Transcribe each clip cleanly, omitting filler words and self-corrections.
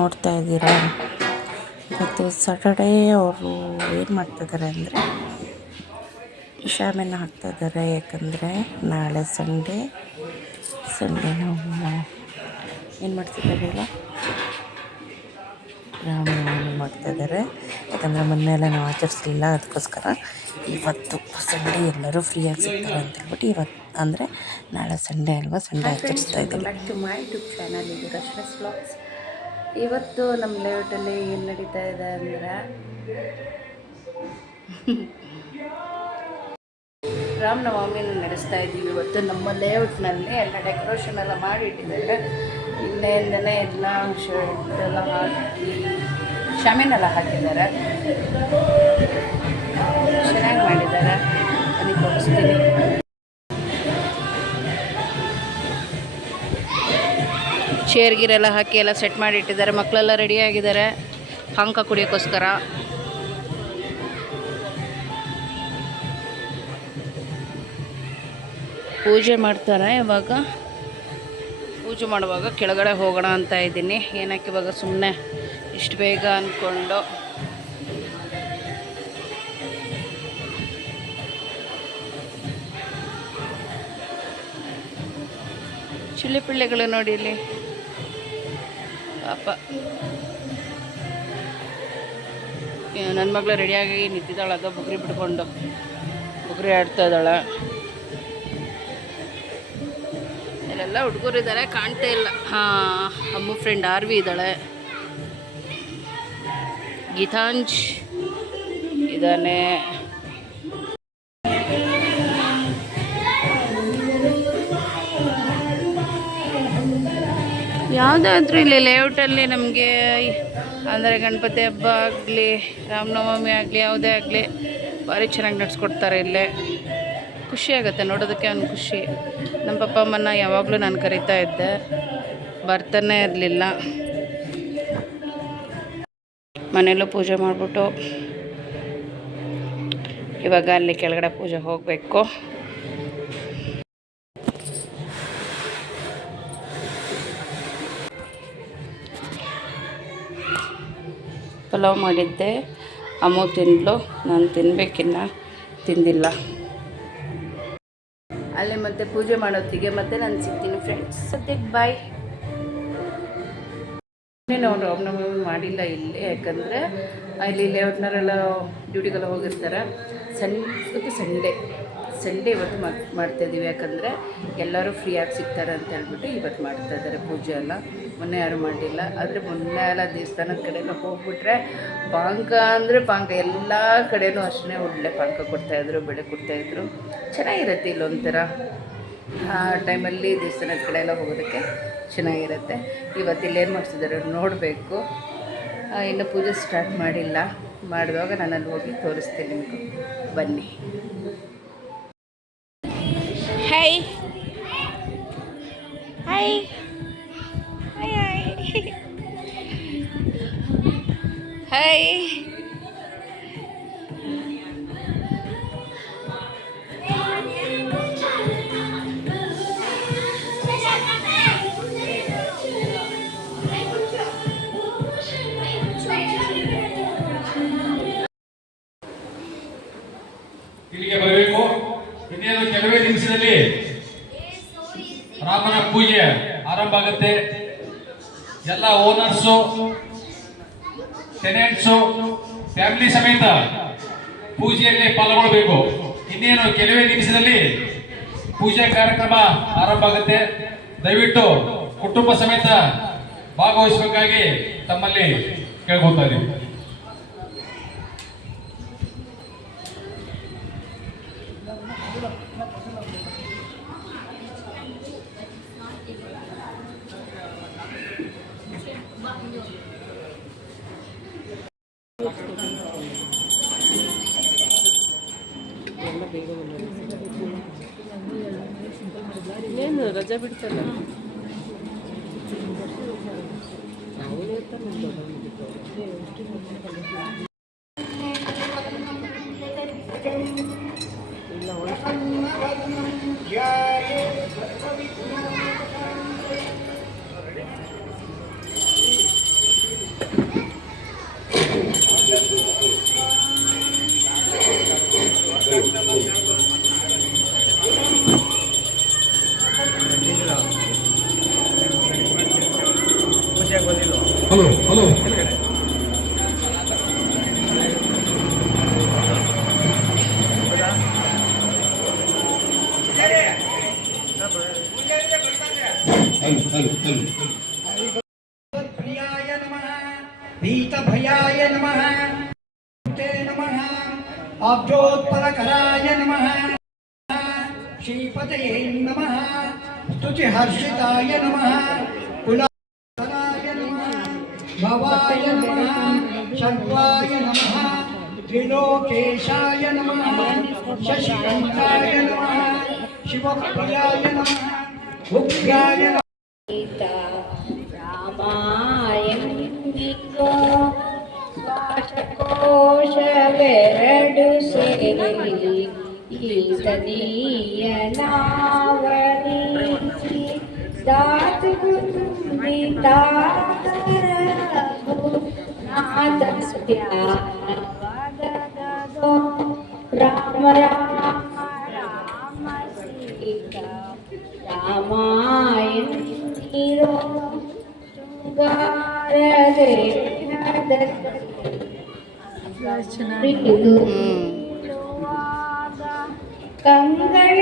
ನೋಡ್ತಾ ಇದ್ದೀರಾ. ಇವತ್ತು ಸಾಟರ್ಡೇ ಅವರು ಏನು ಮಾಡ್ತಾಯಿದ್ದಾರೆ ಅಂದರೆ ಶಾಮಿಯಾನ ಹಾಕ್ತಾಯಿದ್ದಾರೆ. ಯಾಕಂದರೆ ನಾಳೆ ಸಂಡೇ ನಾವು ಏನು ಮಾಡ್ತಿದ್ದಾರೆ ಈಗ ರಾಮನವಮಿ ಮಾಡ್ತಾಯಿದ್ದಾರೆ. ಯಾಕಂದರೆ ಮೊನ್ನೆ ಎಲ್ಲ ನಾವು ಆಚರಿಸಲಿಲ್ಲ, ಅದಕ್ಕೋಸ್ಕರ ಇವತ್ತು ಸಂಡೇ ಎಲ್ಲರೂ ಫ್ರೀಯಾಗಿ ಸಿಗ್ತಾರೆ ಅಂತ ಹೇಳ್ಬಿಟ್ಟು ಇವತ್ತು ಅಂದರೆ ನಾಳೆ ಸಂಡೇ ಅಲ್ವಾ, ಸಂಡೇ ಆಚರಿಸ್ತಾ ಇದ್ದೀವಿ. Back to my YouTube channel, ಇದು ರಶ್ಮಿಸ್ ವ್ಲಾಗ್ಸ್. ಇವತ್ತು ನಮ್ಮ ಲೇಔಟಲ್ಲಿ ಏನು ನಡೀತಾ ಇದೆ ಅಂದರೆ ರಾಮನವಮಿನ ನಡೆಸ್ತಾ ಇದ್ದೀವಿ. ಇವತ್ತು ನಮ್ಮ ಲೇಔಟ್ನಲ್ಲಿ ಎಲ್ಲ ಡೆಕೋರೇಷನ್ ಎಲ್ಲ ಮಾಡಿಟ್ಟಿದ್ದಾರೆ. ಇನ್ನೇಂದನೇ ಎಲ್ಲ ಶರ್ಟ್ ಎಲ್ಲ ಹಾಕಿ ಶಾಮಿಯಾನೆಲ್ಲ ಹಾಕಿದ್ದಾರೆ. ಚೆನ್ನಾಗಿ ಮಾಡಿದ್ದಾರೆ. ಅದಕ್ಕೆ ತೋರಿಸ್ತೀನಿ. ಚೇರ್ ಗೀರೆಲ್ಲ ಹಾಕಿ ಎಲ್ಲ ಸೆಟ್ ಮಾಡಿ ಇಟ್ಟಿದ್ದಾರೆ. ಮಕ್ಕಳೆಲ್ಲ ರೆಡಿಯಾಗಿದ್ದಾರೆ ಪಾನಕ ಕುಡಿಯೋಕ್ಕೋಸ್ಕರ. ಪೂಜೆ ಮಾಡ್ತಾರೆ. ಇವಾಗ ಪೂಜೆ ಮಾಡುವಾಗ ಕೆಳಗಡೆ ಹೋಗೋಣ ಅಂತ ಇದ್ದೀನಿ. ಏನಕ್ಕೆ ಇವಾಗ ಸುಮ್ಮನೆ ಇಷ್ಟು ಬೇಗ ಅಂದ್ಕೊಂಡು ಚಿಳ್ಳಿ ಪಿಳ್ಳೆಗಳು ನೋಡಿ ಇಲ್ಲಿ ಪಾಪ. ನನ್ನ ಮಗಳು ರೆಡಿಯಾಗಿ ನಿಂತಿದ್ದಾಳೆ. ಅದು ಬುಗ್ರಿ ಬಿಟ್ಕೊಂಡು ಬುಗ್ರಿ ಆಡ್ತಾ ಇದ್ದಾಳೆ. ಇಲ್ಲೆಲ್ಲ ಹುಡುಗರಿದ್ದಾರೆ, ಕಾಣ್ತಾ ಇಲ್ಲ. ಅಮ್ಮ ಫ್ರೆಂಡ್ ಆರ್ವಿ ಇದ್ದಾಳೆ. ಗೀತಾಂಜ್ ಇದ್ದಾನೆ. ಯಾವುದಾದ್ರೂ ಇಲ್ಲಿ ಲೇಔಟಲ್ಲಿ ನಮಗೆ ಅಂದರೆ ಗಣಪತಿ ಹಬ್ಬ ಆಗಲಿ, ರಾಮನವಮಿ ಆಗಲಿ, ಯಾವುದೇ ಆಗಲಿ ಭಾರಿ ಚೆನ್ನಾಗಿ ನಡೆಸ್ಕೊಡ್ತಾರೆ. ಇಲ್ಲೇ ಖುಷಿಯಾಗುತ್ತೆ ನೋಡೋದಕ್ಕೆ. ಒಂದು ಖುಷಿ. ನಮ್ಮ ಪಪ್ಪ ಅಮ್ಮನ ಯಾವಾಗಲೂ ನಾನು ಕರೀತಾ ಇದ್ದೆ, ಬರ್ತಾನೆ ಇರಲಿಲ್ಲ. ಮನೆಯಲ್ಲೂ ಪೂಜೆ ಮಾಡಿಬಿಟ್ಟು ಇವಾಗ ಅಲ್ಲಿ ಕೆಳಗಡೆ ಪೂಜೆ ಹೋಗಬೇಕು. ಪಲಾವ್ ಮಾಡಿದ್ದೆ, ಅಮ್ಮ ತಿಂದ್ಲು, ನಾನು ತಿನ್ನಬೇಕಿನ್ನ ತಿಂದಿಲ್ಲ. ಅಲ್ಲಿ ಮತ್ತೆ ಪೂಜೆ ಮಾಡೋತ್ತಿಗೆ ಮತ್ತೆ ನಾನು ಸಿಗ್ತೀನಿ ಫ್ರೆಂಡ್ಸ್. ಸದ್ಯಕ್ಕೆ ಬಾಯ್. ನಾವು ರಾಮನವಮಿ ಮಾಡಿಲ್ಲ ಇಲ್ಲಿ, ಯಾಕಂದರೆ ಇಲ್ಲಿ ಲೇಔಟ್ನವರೆಲ್ಲ ಡ್ಯೂಟಿಗೆಲ್ಲ ಹೋಗಿರ್ತಾರೆ. ಇವತ್ತು ಸಂಡೇ ಇವತ್ತು ಮಾಡ್ತಾಯಿದ್ದೀವಿ. ಯಾಕಂದರೆ ಎಲ್ಲರೂ ಫ್ರೀಯಾಗಿ ಸಿಗ್ತಾರೆ ಅಂತ ಹೇಳ್ಬಿಟ್ಟು ಇವತ್ತು ಮಾಡ್ತಾಯಿದ್ದಾರೆ ಪೂಜೆ ಎಲ್ಲ. ಮೊನ್ನೆ ಯಾರೂ ಮಾಡಿಲ್ಲ. ಆದರೆ ಮೊನ್ನೆ ಎಲ್ಲ ದೇವಸ್ಥಾನದ ಕಡೆಯೂ ಹೋಗ್ಬಿಟ್ರೆ ಪಾನಕ ಅಂದರೆ ಪಾನಕ ಎಲ್ಲ ಕಡೆಯೂ ಅಷ್ಟೇ ಒಳ್ಳೆ ಪಾನಕ ಕೊಡ್ತಾಯಿದ್ರು, ಬೆಳೆ ಕೊಡ್ತಾಯಿದ್ರು. ಚೆನ್ನಾಗಿರುತ್ತೆ ಇಲ್ಲೊಂಥರ. ಆ ಟೈಮಲ್ಲಿ ದೇವಸ್ಥಾನದ ಕಡೆ ಎಲ್ಲ ಹೋಗೋದಕ್ಕೆ ಚೆನ್ನಾಗಿರುತ್ತೆ. ಇವತ್ತು ಇಲ್ಲೇನು ಮಾಡಿಸಿದ್ದಾರೆ ನೋಡಬೇಕು. ಇನ್ನು ಪೂಜೆ ಸ್ಟಾರ್ಟ್ ಮಾಡಿಲ್ಲ. ಮಾಡಿದಾಗ ನಾನು ಅಲ್ಲಿ ಹೋಗಿ ತೋರಿಸ್ತೀನಿ ನಿಮಗೂ. ಬನ್ನಿ. Hi hi hi hi. ಇಲ್ಲಿಗೆ ಬರಬೇಕು. ಇನ್ನೇನು ಕೆಲವೇ ನಿಮಿಷದಲ್ಲಿ ರಾಮನ ಪೂಜೆ ಆರಂಭ ಆಗುತ್ತೆ. ಎಲ್ಲ ಓನರ್ಸು, ಟೆನೆಂಟ್ಸು, ಫ್ಯಾಮಿಲಿ ಸಮೇತ ಪೂಜೆಯಲ್ಲಿ ಪಾಲ್ಗೊಳ್ಳಬೇಕು. ಇನ್ನೇನು ಕೆಲವೇ ನಿಮಿಷದಲ್ಲಿ ಪೂಜೆ ಕಾರ್ಯಕ್ರಮ ಆರಂಭ ಆಗುತ್ತೆ. ದಯವಿಟ್ಟು ಕುಟುಂಬ ಸಮೇತ ಭಾಗವಹಿಸಬೇಕಾಗಿ ತಮ್ಮಲ್ಲಿ ಕೇಳ್ಕೊತಾ ಇದ್ದೀವಿ. ಏನು ರಜೆ ಬಿಡ್ತಲ್ಲ. प्रियाय नमः भीतभयाय नमः ते नमः अब्जोत्पलकराय नमः श्रीपतये नमः स्तुतिहर्षिताय नमः कुलाय नमः भवाय नमः शर्वाय नमः त्रिलोकेशाय नमः शशिकान्ताय नमः शिवप्रियाय नमः उग्राय नमः ರಾಮಾಯಣಿಗೋ ಶ್ವಾಸಕೋಶವೆರಡು ಸೇರಿ ಈತನೀಯನಾವರಿಸಿ ದಾತುಗುಂಬಿತಾದರಗು ನಾದಸ್ತ್ಯಾನವದಗದೋ ರಾಮ ರಾಮ ರಾಮ ಸೀತಾ ರಾಮಾಯಣಿರೋ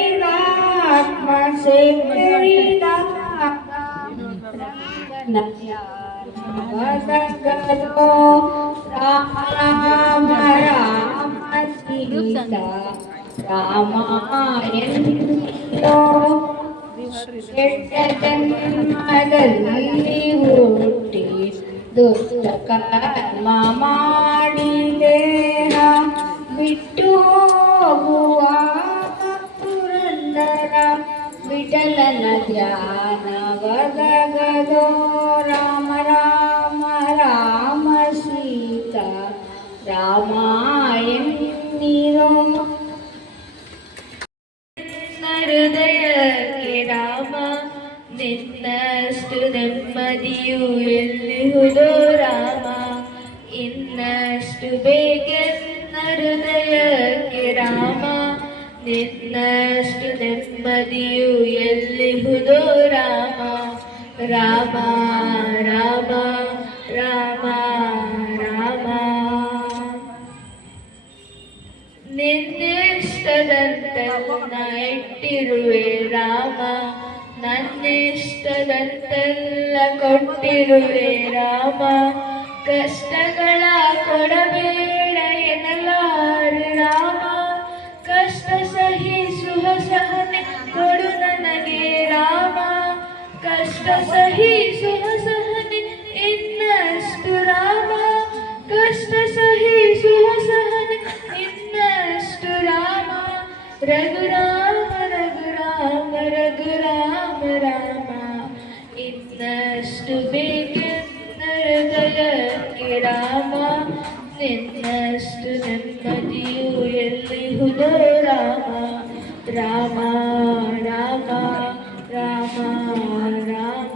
ಕಂಗಳಿಗಾತ್ಮ ಸೇರಿದಗದೋ ರಾಮ ರಾಮ ರಾಮ ಸೀತಾ ರಾಮಾಯಣಿರೋ ಕೆಟ್ಟ ಜನ್ಮದಲ್ಲಿ ಹುಟ್ಟಿ ದುಷ್ಟ ಕರ್ಮ ಮಾಡಿ ದೇಹ ಬಿಟ್ಟು ಹೋಗುವಾಗ ಪುರಂದರ ವಿಠಲನ ಧ್ಯಾನವದಗದೋ ರಾಮ ರಾಮ ರಾಮ ಸೀತಾ ರಾಮಾಯಣಿರೋ ಹೃದಯಕ್ಕೆ ರಾಮ ನಿನ್ನಷ್ಟು ನೆಮ್ಮದಿಯು ಎಲ್ಲಿಹುದೋ ರಾಮ ಇನ್ನಷ್ಟು ಬೇಗೆನ್ನ ಹೃದಯಕ್ಕೆ ರಾಮ ನಿನ್ನಷ್ಟು ನೆಮ್ಮದಿಯು ಎಲ್ಲಿಹುದೋ ರಾಮ ರಾಮ ರಾಮ ರಾಮ ರಾಮ ನಿನ್ನಿಷ್ಟದಂತೆಲ್ಲ ಇಟ್ಟಿರುವೆ ರಾಮ ನನ್ನಿಷ್ಟದಂತೆಲ್ಲ ಕೊಟ್ಟಿರುವೆ ರಾಮ ಕಷ್ಟಗಳ ಕೊಡಬೇಡ ಎನ್ನಲಾರೆ ರಾಮ ಕಷ್ಟ ಸಹಿಸುವ ಸಹನೆ ಕೊಡು ನನಗೆ ರಾಮ ಕಷ್ಟ ಸಹಿಸುವ ಸಹನೆ ಇನ್ನಷ್ಟು ರಾಮ ಕಷ್ಟ ಸಹಿಸುವ ಸಹನೆ ಇನ್ನಷ್ಟು ರಾಮ ರಘುರಾಮ ರಘುರಾಮ ರಘುರಾಮ ರಾಮ ಇನ್ನಷ್ಟು ಬೇಕೆನ್ನ ಹೃದಯಕ್ಕೆ ರಾಮ ನಿನ್ನಷ್ಟು ನೆಮ್ಮದಿಯು ಎಲ್ಲಿಹುದೋ ರಾಮ ರಾಮ ರಾಮ ರಾಮ ರಾಮ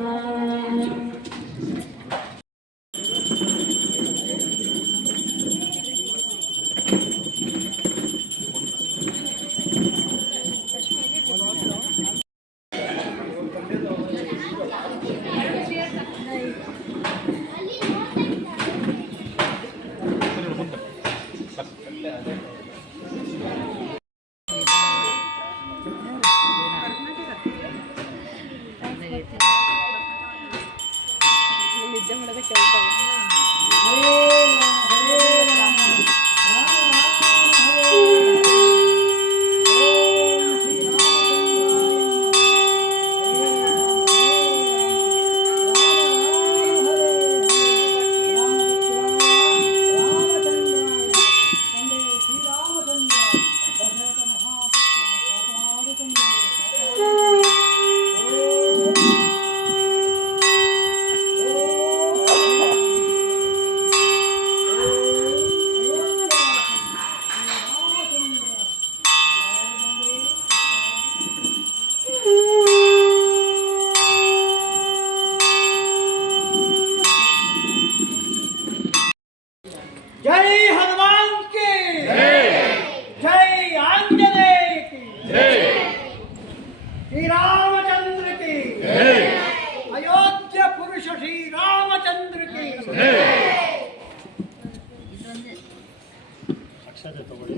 ಅಕ್ಷತೆ ತಗೊಳ್ಳಿ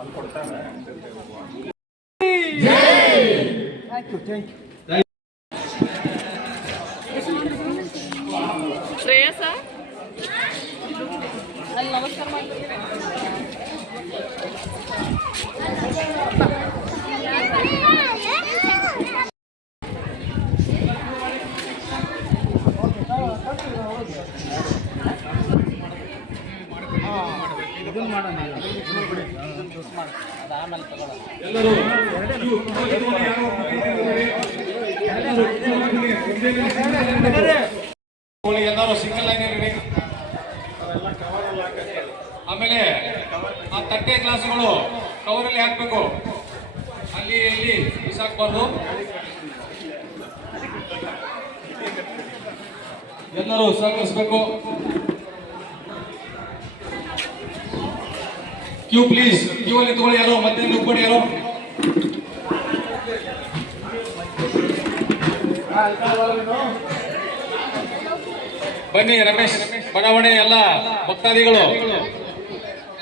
ಅಲ್ಲಿ ಕೊಡ್ತಾರೆ ಥ್ಯಾಂಕ್ ಯು ಶ್ರೇಯಸ ಅಲ್ಲಿ ನಮಸ್ಕಾರ ಮಾಡಿ ಎಲ್ಲರೂ ಎಲ್ಲರೂ ಸಿಂಗಲ್ ಲೈನ್ ಇರಬೇಕು. ಆಮೇಲೆ ಆ ತಟ್ಟೆ ಗ್ಲಾಸ್ಗಳು ಕವರಲ್ಲಿ ಹಾಕ್ಬೇಕು, ಅಲ್ಲಿ ಇಲ್ಲಿ ಬಿಸಾಕ್ಬಾರ್ದು. ಎಲ್ಲರೂ ಸಹಕರಿಸಬೇಕು. ಕ್ಯೂ ಪ್ಲೀಸ್, ಕ್ಯೂ ಅಲ್ಲಿ ತಗೊಳ್ಳಿ, ಯಾರೋ ಮತ್ತೆ ನುಗ್ಬೇಡಿ ಯಾರೋ. ಬನ್ನಿ ರಮೇಶ್ ಬಡಾವಣೆ ಎಲ್ಲ ಭಕ್ತಾದಿಗಳು,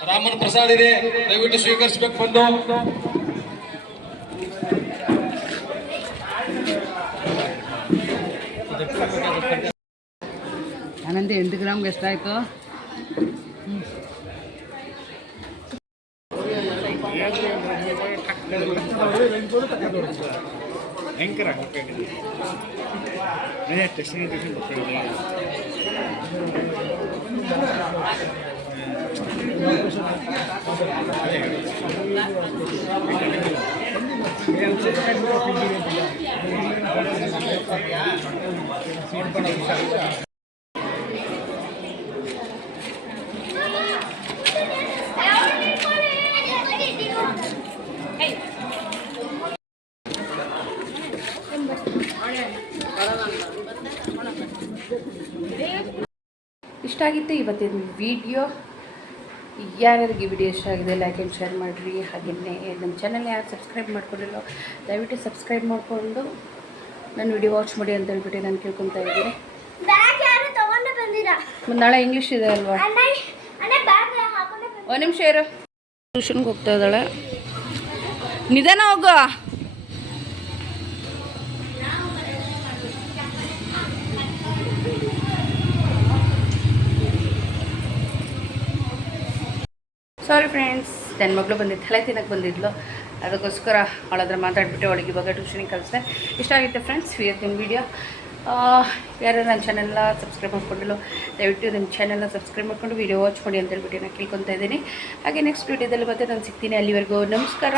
ರಾಮನ ಪ್ರಸಾದ್ ಇದೆ, ದಯವಿಟ್ಟು ಸ್ವೀಕರಿಸಬೇಕು ಬಂದು. ಆನಂದಿ 8 ಗ್ರಾಮ್ಗೆ ಎಷ್ಟಾಯಿತು? ಇಷ್ಟ ಆಗಿತ್ತು ಇವತ್ತಿನ ವಿಡಿಯೋ. ಯಾರ್ಯಾರಿಗೆ ವಿಡಿಯೋ ಇಷ್ಟ ಆಗಿದೆ ಲೈಕ್ ಆ್ಯಂಡ್ ಶೇರ್ ಮಾಡಿರಿ. ಹಾಗೆಯೇ ನಮ್ಮ ಚಾನಲ್ನ ಯಾರು ಸಬ್ಸ್ಕ್ರೈಬ್ ಮಾಡ್ಕೊಂಡಿಲ್ಲ ದಯವಿಟ್ಟು ಸಬ್ಸ್ಕ್ರೈಬ್ ಮಾಡಿಕೊಂಡು ನನ್ನ ವಿಡಿಯೋ ವಾಚ್ ಮಾಡಿ ಅಂತ ಹೇಳ್ಬಿಟ್ಟು ನಾನು ಕೇಳ್ಕೊತಾ ಇದ್ದೀನಿ. ನಾಳೆ ಇಂಗ್ಲೀಷ್ ಇದೆ ಅಲ್ವಾ? ಒಂದು ನಿಮಿಷ ಇರು. ಟ್ಯೂಷನ್ಗೆ ಹೋಗ್ತಾ ಇದ್ದಾಳೆ. ನಿಧಾನ ಹೋಗೋ. ಸಾರಿ ಫ್ರೆಂಡ್ಸ್, ನನ್ನ ಮಗಳು ಬಂದಿದ್ದು ತಲೆ ತಿನ್ನಕ್ಕೆ ಬಂದಿದ್ಲು, ಅದಕ್ಕೋಸ್ಕರ ಅವಳ ಹತ್ರ ಮಾತಾಡ್ಬಿಟ್ಟು ಅವಳಿಗೆ ಇವಾಗ ಟ್ಯೂಷನಿಗೆ ಕಲಿಸ್ದೆ. ಇಷ್ಟ ಆಗಿತ್ತು ಫ್ರೆಂಡ್ಸ್ ಇವತ್ತಿನ ವೀಡಿಯೋ. ಯಾರು ನನ್ನ ಚಾನೆಲ್ನ ಸಬ್ಸ್ಕ್ರೈಬ್ ಮಾಡ್ಕೊಂಡಿಲ್ಲ ದಯವಿಟ್ಟು ನನ್ನ ಚಾನೆಲ್ನ ಸಬ್ಸ್ಕ್ರೈಬ್ ಮಾಡ್ಕೊಂಡು ವೀಡಿಯೋ ವಾಚ್ ಮಾಡಿ ಅಂತ ಹೇಳ್ಬಿಟ್ಟು ನಾನು ಕೇಳ್ಕೊತಾ ಇದ್ದೀನಿ. ಹಾಗೆ ನೆಕ್ಸ್ಟ್ ವೀಡಿಯೋದಲ್ಲಿ ಮತ್ತೆ ನಾನು ಸಿಗ್ತೀನಿ. ಅಲ್ಲಿವರೆಗೂ ನಮಸ್ಕಾರ.